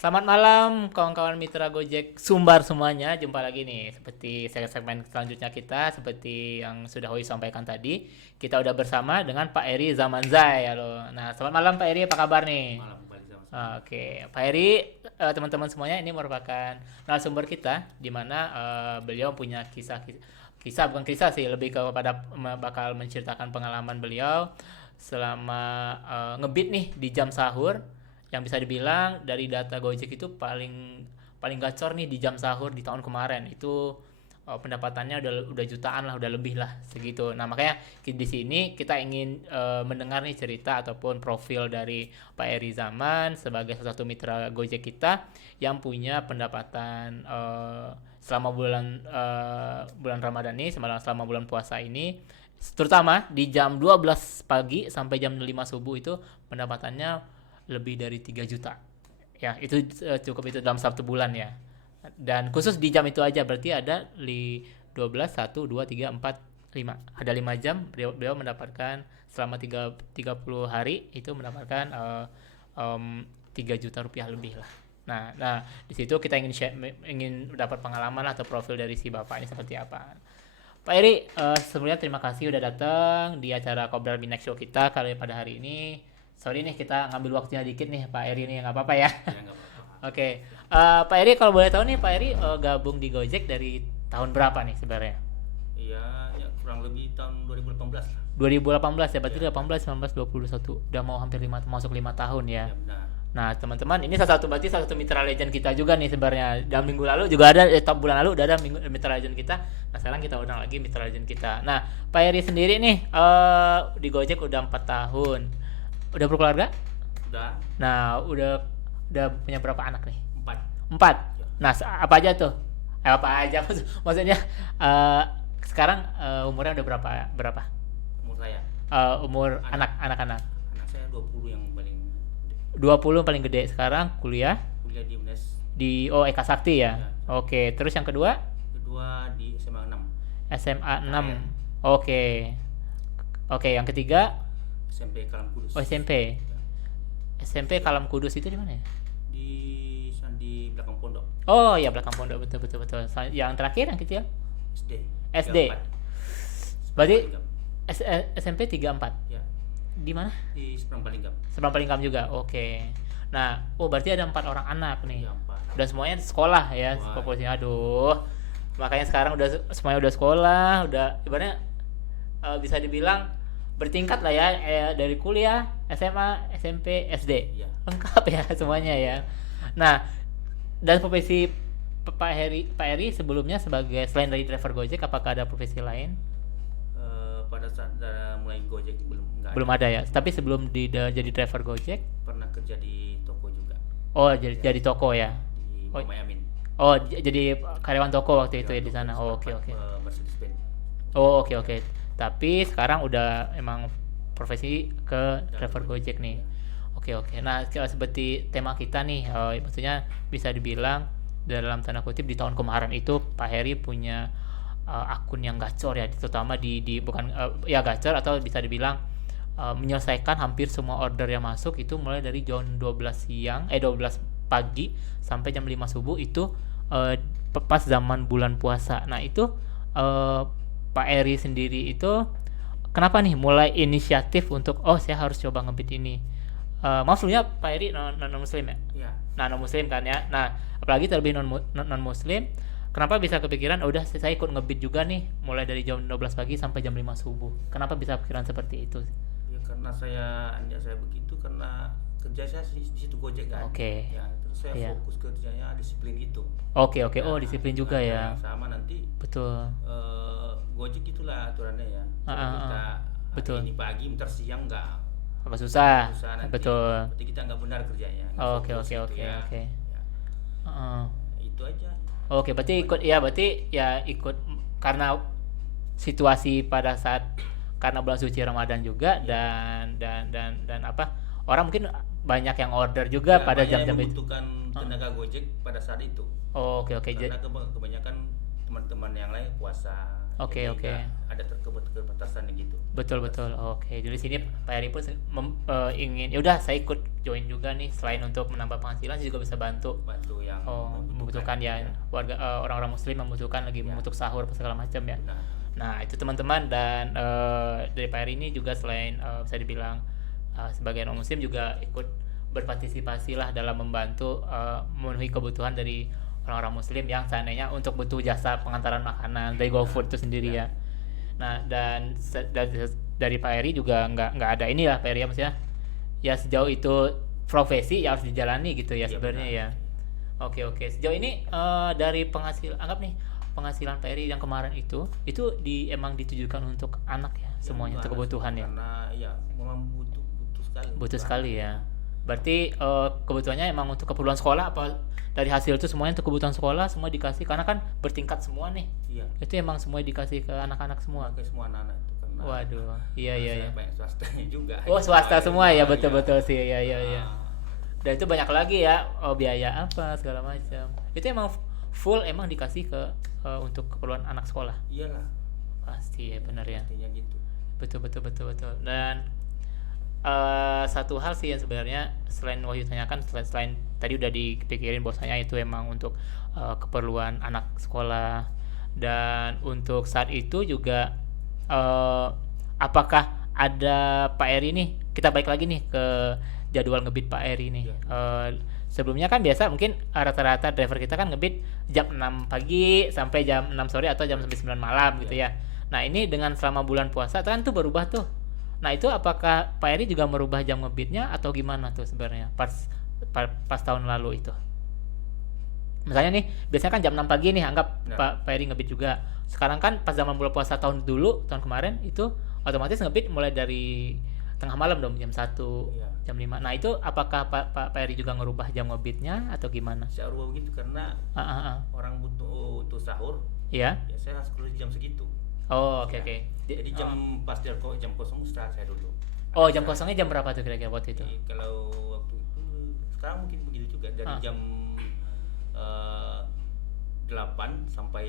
Selamat malam kawan-kawan mitra Gojek Sumbar semuanya. Jumpa lagi nih seperti segmen selanjutnya kita seperti yang sudah Hoi sampaikan tadi. Kita udah bersama dengan Pak Eri Zamanzai. Halo. Nah, selamat malam Pak Eri, apa kabar nih? Malam kembali sama-sama. Oke, Pak Eri, teman-teman semuanya ini merupakan narasumber kita di mana beliau punya kisah bukan kisah sih, lebih kepada bakal menceritakan pengalaman beliau selama ngebit nih di jam sahur yang bisa dibilang dari data Gojek itu paling paling gacor nih di jam sahur di tahun kemarin itu pendapatannya udah jutaan lah, udah lebih lah segitu. Nah, makanya di sini kita ingin mendengar nih cerita ataupun profil dari Pak Eri Zaman sebagai salah satu mitra Gojek kita yang punya pendapatan selama bulan Ramadan ini, selama bulan puasa ini, terutama di jam 12 pagi sampai jam 5 subuh itu pendapatannya lebih dari 3 juta. Ya, itu cukup itu dalam satu bulan ya. Dan khusus di jam itu aja berarti ada 12, 1, 2, 3, 4, 5. Ada 5 jam beliau mendapatkan selama 30 hari itu mendapatkan 3 juta rupiah lebih lah. Nah, di situ kita ingin dapat pengalaman atau profil dari si bapak ini seperti apa. Pak Eri, sebelumnya terima kasih udah datang di acara Kobra Binek Show kita kali pada hari ini. Sorry nih kita ngambil waktunya dikit nih Pak Eri nih, nggak apa-apa ya. Ya nggak apa-apa. Oke, Pak Eri kalau boleh tahu nih Pak Eri gabung di Gojek dari tahun berapa nih sebenarnya? Iya, ya kurang lebih tahun 2018 lah. 2018 ya, berarti Ya, 18, 19, 20, 21. Udah mau hampir masuk 5 tahun ya. ya benar. Nah, teman-teman, ini berarti salah satu mitra legend kita juga nih sebenarnya. Dan minggu lalu juga ada, top bulan lalu udah ada mitra legend kita. Nah, sekarang kita undang lagi mitra legend kita. Nah, Pak Eri sendiri nih di Gojek udah 4 tahun. Udah berkeluarga? Udah Nah, udah punya berapa anak nih? 4. 4. Ya. Nah, apa aja tuh? Apa aja maksudnya eh, sekarang umurnya udah berapa? Umur saya. Umur Anak. anak-anak. Anak saya 20 yang paling gede. 20 paling gede sekarang kuliah Kuliah di UNES. di Eka Sakti ya. Ya. Oke, terus yang kedua Kedua di SMA 6. SMA 6. KKN. Oke. Oke, yang ketiga SMP Kalam Kudus. SMP. Ya. SMP Kalam Kudus itu di mana ya? Di belakang pondok. Oh, ya belakang pondok, betul betul betul. Yang terakhir yang kecil SD. SD. 34. Berarti Seberang SMP 34. Ya, Di mana? di Seberang Palinggap. Seberang Palingkam juga. Oke. Nah, berarti ada 4 orang anak nih. Ya, 4. Dan semuanya sekolah ya, Wah. proporsinya. Aduh. Makanya sekarang semuanya udah sekolah, udah ibaratnya bisa dibilang bertingkat lah ya, dari kuliah, SMA, SMP, SD. Iya. Lengkap ya semuanya ya. Nah, dan profesi Pak Eri sebelumnya sebagai selain dari driver Gojek apakah ada profesi lain? Pada saat mulai Gojek nggak Belum ada ya. Tapi sebelum jadi driver Gojek, pernah kerja di toko juga jadi toko ya. di Oh, Mama Yamin. jadi karyawan toko waktu itu ya di Toko sana. Oh, oke oke. Mercedes Benz. Oh, oke oke. Tapi sekarang udah emang profesi ke driver Gojek nih. Oke oke. Nah, seperti tema kita nih, maksudnya bisa dibilang dalam tanda kutip di tahun kemarin itu Pak Heri punya akun yang gacor ya, terutama di bukan ya gacor atau bisa dibilang menyelesaikan hampir semua order yang masuk itu mulai dari jam 12 siang 12 pagi sampai jam 5 subuh itu pas zaman bulan puasa. Nah, itu eh, Pak Eri sendiri itu kenapa nih mulai inisiatif untuk saya harus coba ngebit ini. Maaf sebelumnya Pak Eri non muslim ya. Ya, Nah, non muslim kan ya. Nah, apalagi terlebih non muslim, kenapa bisa kepikiran udah saya ikut ngebit juga nih mulai dari jam 12 pagi sampai jam 5 subuh. Kenapa bisa kepikiran seperti itu? ya karena saya begitu karena kerja saya di situ Gojek kan. Oke. Ya, terus saya Iya. fokus kerjanya disiplin itu. Oke oke. Nah, Disiplin dengan juga cara ya. yang sama nanti Betul. Gojek itulah aturannya ya. Ah, Kalau ah, kita ah. hari Betul. ini pagi, ntar siang nggak Apa susah? susah nanti. Betul. Berarti kita nggak benar kerjanya. Nggak Oke fokus oke gitu oke ya. oke. Ya, Heeh. itu aja. Oke, berarti ya ikut karena situasi pada saat karena bulan suci Ramadan juga dan apa orang mungkin banyak yang order juga Ya, pada banyak yang jam-jam itu. membutuhkan tenaga Gojek pada saat itu. Oke oke. Karena kebanyakan teman-teman yang lain puasa. Oke, Jadi oke. nggak ada keterbatasan gitu. Betul betul. Oke. Jadi sini Pak Eri pun ingin ya udah saya ikut join juga nih, selain untuk menambah penghasilan saya juga bisa bantu. Bantu yang Oh, membutuhkan ya, warga orang-orang muslim membutuhkan lagi Ya. untuk sahur apa segala macam ya. Benar. Nah, itu teman-teman, dan dari Pak Eri ini juga selain bisa dibilang sebagai non muslim juga ikut berpartisipasi lah dalam membantu memenuhi kebutuhan dari orang-orang muslim yang seandainya untuk butuh jasa pengantaran makanan dari GoFood itu sendiri ya. Nah, dan dari Pak Eri juga nggak ada inilah Pak Eri ya, maksudnya ya sejauh itu profesi ya harus dijalani gitu ya Iya, sebenarnya benar. ya. Oke oke. Sejauh ini dari anggap nih penghasilan Pak Eri yang kemarin itu emang ditujukan untuk anak ya semuanya, untuk kebutuhan ya. Karena ya memang butuh sekali. Butuh sekali ya. Berarti kebutuhannya emang untuk keperluan sekolah, apa dari hasil itu semuanya untuk kebutuhan sekolah semua dikasih, karena kan bertingkat semua nih. Iya. Itu emang semua dikasih ke anak-anak semua. Ke semua anak-anak itu karena Waduh, iya iya saya iya. banyak swastanya juga. Oh, swasta semua ya, Iya. betul-betul sih. Iya iya iya. Ah, Dan itu banyak lagi ya, biaya apa segala macam. Itu emang full emang dikasih ke untuk keperluan anak sekolah. Iyalah, Pasti ya, benar ya. intinya gitu. Betul betul betul betul. Dan satu hal sih yang sebenarnya selain Wahyu tanyakan, selain tadi udah dipikirin bahwasanya itu emang untuk keperluan anak sekolah, dan untuk saat itu juga apakah ada Pak Eri nih, kita balik lagi nih ke jadwal ngebit Pak Eri nih. Iya. Sebelumnya kan biasa mungkin rata-rata driver kita kan ngebit jam 6 pagi sampai jam 6 sore atau jam sampai 9 malam gitu ya. Nah, ini dengan selama bulan puasa kan tuh berubah tuh. Nah, itu apakah Pak Eri juga merubah jam ngebitnya atau gimana tuh sebenarnya pas tahun lalu itu? Misalnya nih, biasanya kan jam 6 pagi nih, anggap Nah. Pak Eri ngebit juga. Sekarang kan pas zaman bulan puasa tahun kemarin itu otomatis ngebit mulai dari tengah malam dong, jam 1, Iya. jam 5. Nah, itu apakah Pak Eri juga ngerubah jam ngebitnya atau gimana? Saya rubah begitu karena orang butuh sahur, Iya. ya saya harus keluar jam segitu. Oh, oke Ya. oke. Jadi pas jam kosong istirahat saya dulu. Oh, jam kosongnya jam berapa tuh kira-kira waktu itu? Jadi kalau waktu itu sekarang mungkin begitu juga dari jam 8 sampai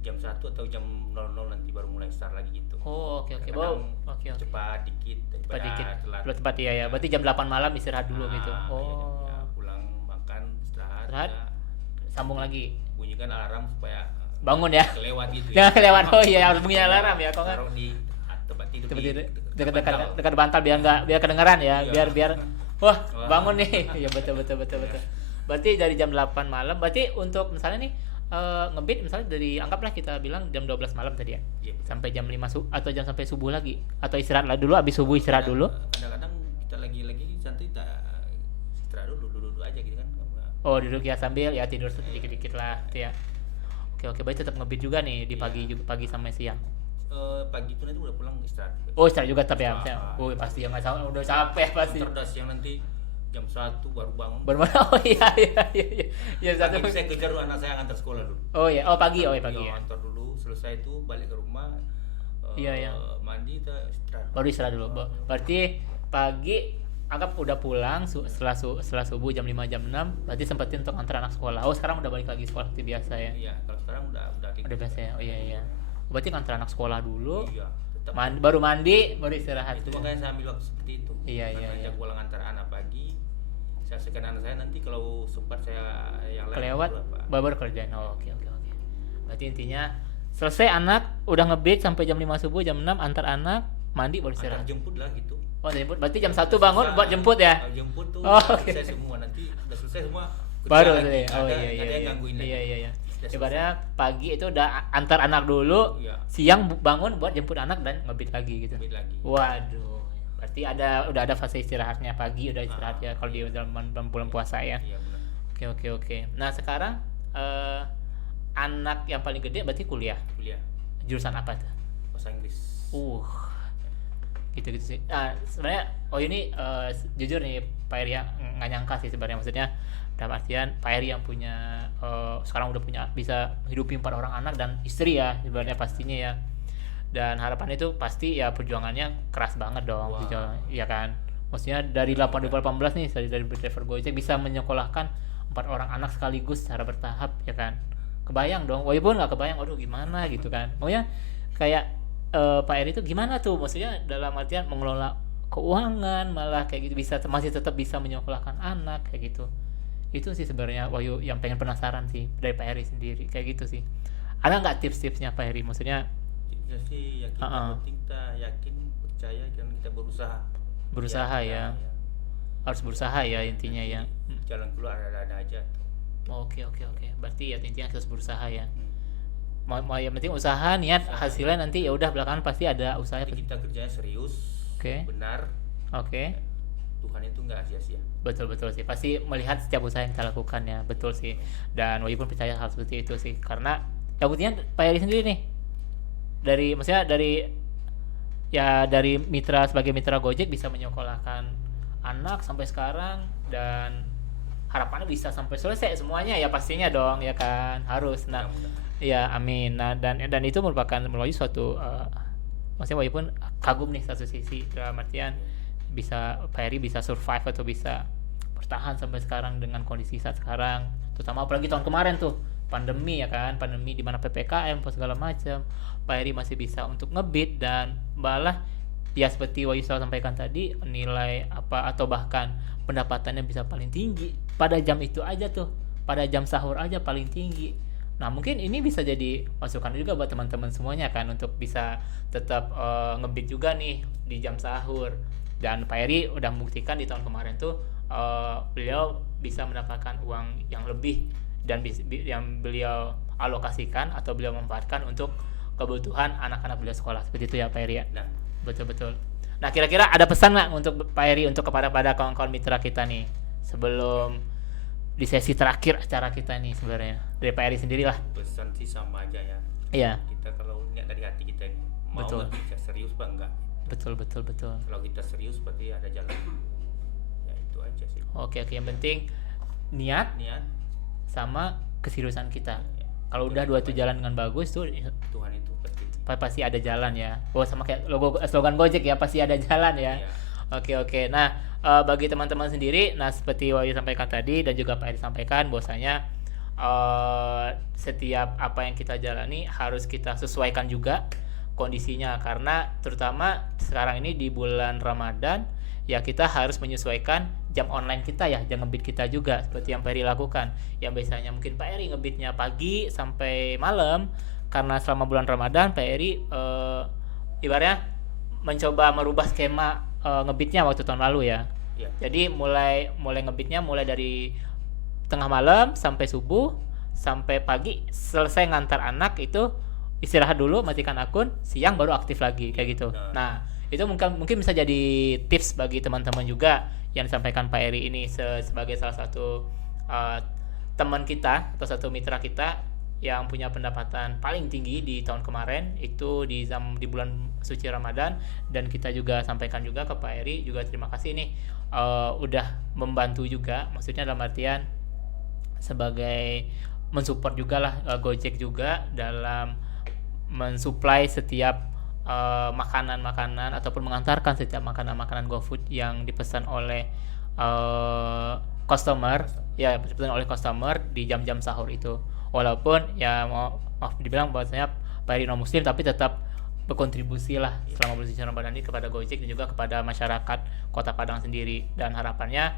jam 1 atau jam 00 nanti baru mulai start lagi gitu. Oh, oke oke. Kadang Oh, oke oke. cepat dikit Cepat daripada dikit. telat. Belum tepat iya ya. Berarti jam 8 malam istirahat dulu gitu. Iya, Oh. ya, pulang makan istirahat. Istirahat. Ya, Sambung lagi. bunyikan alarm supaya Bangun ya. kelewat gitu. Jangan kelewat. Oh iya, harus bunyi alarm ya. Kok Taruh di tempat tidur Seperti di dekat bantal. dekat bantal biar kedengeran ya, Iya. biar wah, Wah. bangun nih. Ya betul betul betul betul. Berarti dari jam 8 malam, berarti untuk misalnya nih ngebit misalnya dari anggaplah kita bilang jam 12 malam tadi ya. Iya, betul. Sampai jam 5 atau jam sampai subuh lagi, atau istirahat lah dulu, habis subuh istirahat dulu. Kadang-kadang kita lagi santai kita istirahat dulu aja gitu kan. Oh, duduk ya sambil ya tidur sedikit-dikit lah gitu ya. Oke oke, berarti tetap ngebit juga nih di pagi juga, pagi sampai siang. Pagi itu nanti udah pulang istirahat juga. Oh, istirahat juga tapi ya. Ah, Maksudnya, ah. oh pasti yang nggak salah udah capek pasti. Ntar siang nanti jam 1 baru bangun. Bermana? Oh iya iya iya iya. Ya satu. Pagi saya kejar dulu anak saya antar sekolah dulu. Oh iya, oh pagi ya. Antar dulu, selesai itu balik ke rumah. Iya, iya. Mandi kita istirahat. Baru istirahat dulu. Berarti pagi anggap udah pulang setelah subuh jam 5 jam 6, berarti sempetin untuk antar anak sekolah. Oh, sekarang udah balik lagi sekolah seperti biasa ya. Iya, kalau sekarang udah kayak Udah gitu. biasa ya. Oh iya iya. Berarti antar anak sekolah dulu. Iya, tetap Baru mandi, baru istirahat. itu ya. makanya saya ambil waktu seperti itu. Iya, iya, Karena iya. jam pulang antar anak pagi, saya sekan anak saya nanti kalau sempat saya yang lain Kelewat dulu apa. baru kerjaan. Oh, oke oke oke. Berarti intinya selesai anak udah ngebit sampai jam 5 subuh, jam 6 antar anak, mandi baru Antar istirahat. jemput lah gitu. Oh, jemput. Berarti jam 1 bangun buat jemput ya. Jemput tuh Oh, selesai oke. semua, nanti udah selesai semua kerja Baru lagi. sih. Oh Ada- iya iya. ada yang Iya gangguin lagi. iya iya. Iya. Udah Ibaratnya pagi itu udah antar anak dulu, Iya. siang bangun buat jemput anak dan ngebit lagi gitu. Ngebit lagi. Waduh. Berarti udah ada fase istirahatnya, pagi udah istirahat ya kalau di dalam bulan puasa ya. Iya benar. Oke oke oke. Nah, sekarang anak yang paling gede berarti kuliah. Kuliah Jurusan apa tuh? bahasa Inggris. Gitu-gitu sih. Nah, sebenarnya ini jujur nih Pak Eri ya, nggak nyangka sih sebenarnya, maksudnya dalam artian Pak Eri yang punya sekarang udah punya bisa hidupi 4 orang anak dan istri ya sebenarnya pastinya ya. Dan harapannya itu pasti ya perjuangannya keras banget dong, Wah. gitu, ya kan. Maksudnya dari 2018 nih dari driver Gojek bisa menyekolahkan 4 orang anak sekaligus secara bertahap ya kan. kebayang dong. Walaupun nggak kebayang, waduh gimana gitu kan. Maunya kayak Pak Eri itu gimana tuh? Maksudnya dalam artian mengelola keuangan malah kayak gitu bisa masih tetap bisa menyekolahkan anak kayak gitu. Itu sih sebenarnya Wahyu yang pengen penasaran sih dari Pak Eri sendiri kayak gitu sih. Ada nggak tips-tipsnya Pak Eri? Maksudnya Tipsnya sih ya kita penting kita yakin percaya dan kita berusaha ya. ya. Harus berusaha ya intinya ya. Nanti jalan keluar ada aja. Oke. Berarti ya intinya harus berusaha ya. Hmm. Mau yang penting usaha, niat, hasilnya nanti ya udah belakangan pasti ada usaha. Jadi kita kerjanya serius, Oke. benar. Oke. Tuhan itu nggak sia-sia. Betul sih. Pasti melihat setiap usaha yang kita lakukan ya. Betul sih. Dan Wahyu pun percaya hal seperti itu sih. Karena ya buktinya Pak Eri sendiri nih. Maksudnya dari mitra sebagai mitra Gojek bisa menyekolahkan anak sampai sekarang dan harapannya bisa sampai selesai semuanya ya pastinya dong ya kan harus. Nah, Mudah-mudahan. ya amin. Nah dan itu merupakan melalui suatu maksudnya Wahyu pun kagum nih satu sisi dalam artian bisa Pak Eri bisa survive atau bisa bertahan sampai sekarang dengan kondisi saat sekarang, terutama apalagi tahun kemarin tuh pandemi ya kan, pandemi di mana PPKM segala macam, Pak Eri masih bisa untuk ngebit dan malah ya seperti Wahyu sampaikan tadi nilai apa atau bahkan pendapatannya bisa paling tinggi pada jam itu aja tuh, pada jam sahur aja paling tinggi. Nah mungkin ini bisa jadi masukan juga buat teman-teman semuanya kan untuk bisa tetap ngebit juga nih di jam sahur. Dan Pak Eri udah membuktikan di tahun kemarin tuh beliau bisa mendapatkan uang yang lebih dan yang beliau alokasikan atau beliau manfaatkan untuk kebutuhan anak-anak beliau sekolah seperti itu ya Pak Eri ya. Nah, Betul. Nah kira-kira ada pesan nggak untuk Pak Eri untuk kepada kawan-kawan mitra kita nih sebelum di sesi terakhir acara kita nih sebenarnya dari Pak Eri sendiri lah. pesan sih sama aja ya. Iya. Kita kalau niat dari hati kita ini mau Betul. kita serius apa enggak? Betul. Kalau kita serius berarti ada jalan. Ya itu aja sih. Oke yang penting niat Niat sama keseriusan kita. ya. Kalau udah dua itu jalan dengan bagus tuh Tuhan itu pasti ada jalan ya. Oh sama kayak slogan Gojek ya pasti ada jalan ya. ya. Oke. Nah bagi teman-teman sendiri, nah seperti Wahyu sampaikan tadi dan juga Pak Eri sampaikan bahwasanya setiap apa yang kita jalani harus kita sesuaikan juga kondisinya karena terutama sekarang ini di bulan Ramadan ya kita harus menyesuaikan jam online kita ya, jam ngebit kita juga seperti yang Pak Eri lakukan. Yang biasanya mungkin Pak Eri ngebitnya pagi sampai malam karena selama bulan Ramadan Pak Eri ibaratnya mencoba merubah skema ngebitnya waktu tahun lalu ya. Ya. Jadi mulai ngebitnya mulai dari tengah malam sampai subuh sampai pagi selesai ngantar anak itu istirahat dulu matikan akun siang baru aktif lagi kayak gitu. Nah itu mungkin bisa jadi tips bagi teman-teman juga yang disampaikan Pak Eri ini sebagai salah satu teman kita atau satu mitra kita yang punya pendapatan paling tinggi di tahun kemarin itu di bulan suci Ramadan. Dan kita juga sampaikan juga ke Pak Eri juga terima kasih nih udah membantu juga, maksudnya dalam artian sebagai mensupport juga lah Gojek juga dalam mensuplai setiap makanan-makanan ataupun mengantarkan setiap makanan-makanan GoFood yang dipesan oleh customer ya, dipesan oleh customer di jam-jam sahur itu. Walaupun ya maaf dibilang bahwasanya Pak Eri non muslim tapi tetap berkontribusi lah selama bulan suci Ramadan ini kepada Gojek dan juga kepada masyarakat Kota Padang sendiri. Dan harapannya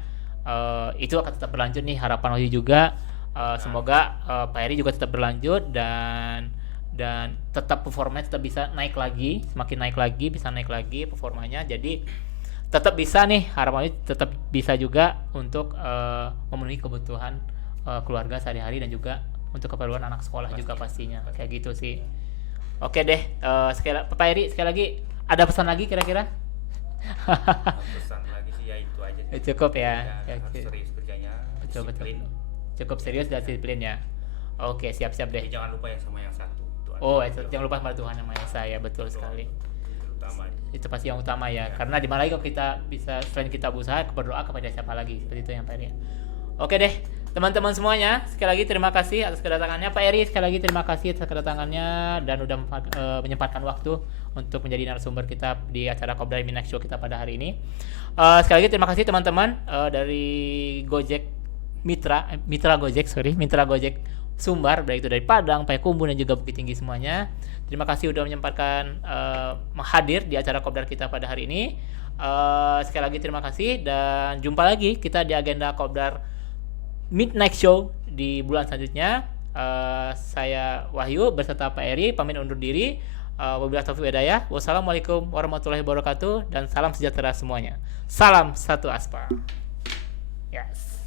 itu akan tetap berlanjut nih, harapan Wahyu juga semoga Pak Eri juga tetap berlanjut dan tetap performanya tetap bisa naik lagi, semakin naik lagi, bisa naik lagi performanya. Jadi tetap bisa nih, harapannya tetap bisa juga untuk memenuhi kebutuhan keluarga sehari-hari dan juga untuk keperluan anak sekolah juga pastinya. Kayak gitu sih. Oke deh, Pak Eri sekali lagi ada pesan lagi kira-kira? Pesan lagi sih ya itu aja sih. Cukup ya. Harus serius kerjanya. Betul. Disiplin. Cukup serius dan disiplin ya. Oke, siap-siap deh. Jangan lupa yang sama yang satu. Jangan lupa pada Tuhan yang Maha Esa ya, betul sekali. Utama. Itu pasti yang utama ya. Karena di mana lagi kalau kita bisa selain kita berusaha berdoa kepada siapa lagi, seperti itu yang Pak Eri. Oke deh, teman-teman semuanya, sekali lagi terima kasih atas kedatangannya Pak Eri. Sekali lagi terima kasih atas kedatangannya dan udah menyempatkan waktu untuk menjadi narasumber kita di acara Kopdar Midnight Show kita pada hari ini. Sekali lagi terima kasih teman-teman dari Gojek Mitra Gojek Sumbar, baik itu dari Padang, Payakumbuh dan juga Bukit Tinggi semuanya. Terima kasih udah menyempatkan hadir di acara Kopdar kita pada hari ini. Sekali lagi terima kasih dan jumpa lagi kita di agenda Kopdar Midnight Show di bulan selanjutnya. Saya Wahyu beserta Pak Eri pamit undur diri. Wabillahi taufiq hidayah. Wassalamualaikum warahmatullahi wabarakatuh dan salam sejahtera semuanya. Salam satu aspal. Yes.